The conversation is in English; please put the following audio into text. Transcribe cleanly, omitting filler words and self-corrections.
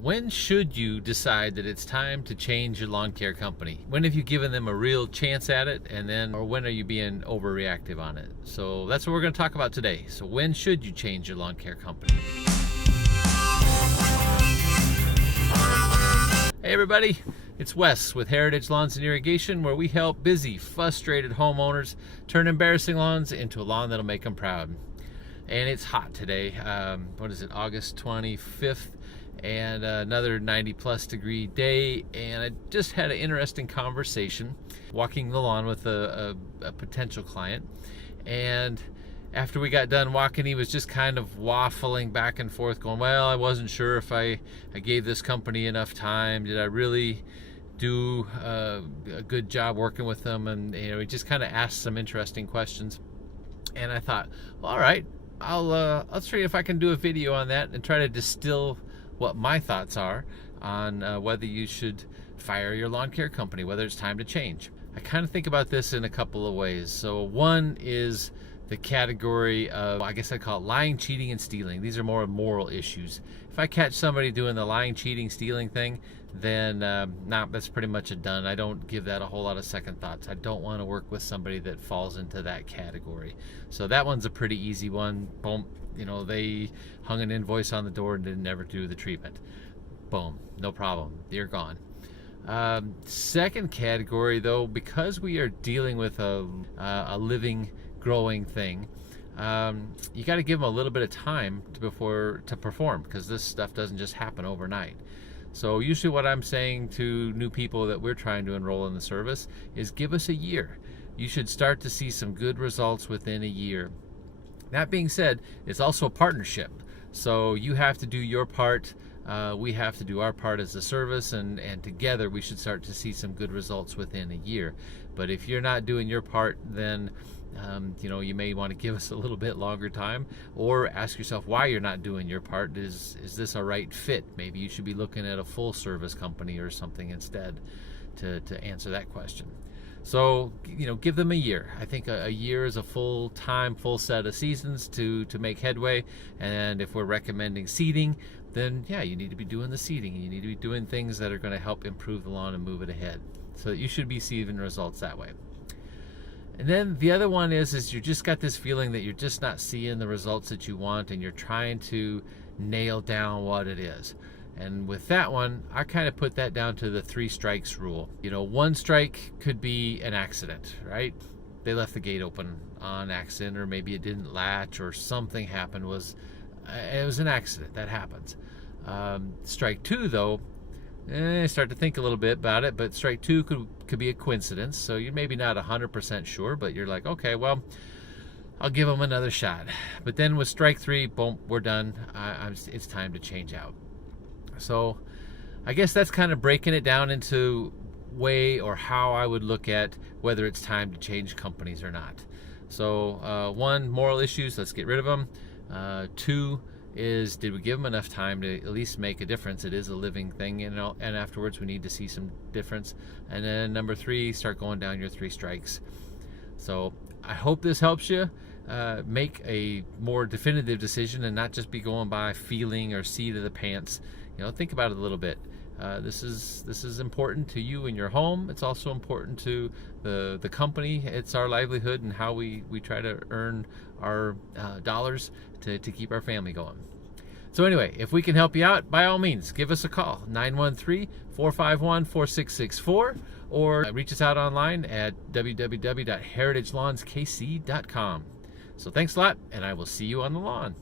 When should you decide that it's time to change your lawn care company? When have you given them a real chance at it, or when are you being overreactive on it? So that's what we're going to talk about today. So when should you change your lawn care company? Hey everybody, it's Wes with Heritage Lawns and Irrigation, where we help busy, frustrated homeowners turn embarrassing lawns into a lawn that'll make them proud. And it's hot today. What is it, August 25th? And another 90+ degree day, and I just had an interesting conversation walking the lawn with a potential client. And after we got done walking, he was just kind of waffling back and forth going, well, I wasn't sure if I gave this company enough time. Did I really do a good job working with them? And he just kind of asked some interesting questions, and I thought, well, all right, I'll see if I can do a video on that and try to distill what my thoughts are on whether you should fire your lawn care company, whether it's time to change. I kind of think about this in a couple of ways. So one is the category of, I guess I call it lying, cheating, and stealing. These are more moral issues. If I catch somebody doing the lying, cheating, stealing thing, then that's pretty much a done. I don't give that a whole lot of second thoughts. I don't want to work with somebody that falls into that category. So that one's a pretty easy one. Boom. They hung an invoice on the door and didn't ever do the treatment. Boom, no problem, you're gone. Second category, though, because we are dealing with a living, growing thing, you got to give them a little bit of time to perform, because this stuff doesn't just happen overnight. So usually what I'm saying to new people that we're trying to enroll in the service is give us a year. You should start to see some good results within a year. That being said, it's also a partnership. So you have to do your part, we have to do our part as a service, and together we should start to see some good results within a year. But if you're not doing your part, then you may want to give us a little bit longer time, or ask yourself why you're not doing your part. Is this a right fit? Maybe you should be looking at a full service company or something instead to answer that question. So, give them a year. I think a year is a full set of seasons to make headway. And if we're recommending seeding, then yeah, you need to be doing the seeding. You need to be doing things that are going to help improve the lawn and move it ahead. So you should be seeing results that way. And then the other one is you just got this feeling that you're just not seeing the results that you want, and you're trying to nail down what it is. And with that one, I kind of put that down to the 3 strikes rule. One strike could be an accident, right? They left the gate open on accident, or maybe it didn't latch, or something happened. It was an accident. That happens. Strike 2, though, start to think a little bit about it, but strike 2 could be a coincidence. So you're maybe not 100% sure, but you're like, okay, well, I'll give them another shot. But then with strike 3, boom, we're done. It's time to change out. So I guess that's kind of breaking it down into how I would look at whether it's time to change companies or not. So 1, moral issues, let's get rid of them. 2 is, did we give them enough time to at least make a difference? It is a living thing, and afterwards we need to see some difference. And then number 3, start going down your 3 strikes. So I hope this helps you make a more definitive decision and not just be going by feeling or seat of the pants. Think about it a little bit. This is important to you and your home. It's also important to the company. It's our livelihood and how we try to earn our dollars to keep our family going. So anyway, if we can help you out, by all means, give us a call, 913-451-4664, or reach us out online at www.heritagelawns.kc.com. So thanks a lot, and I will see you on the lawn.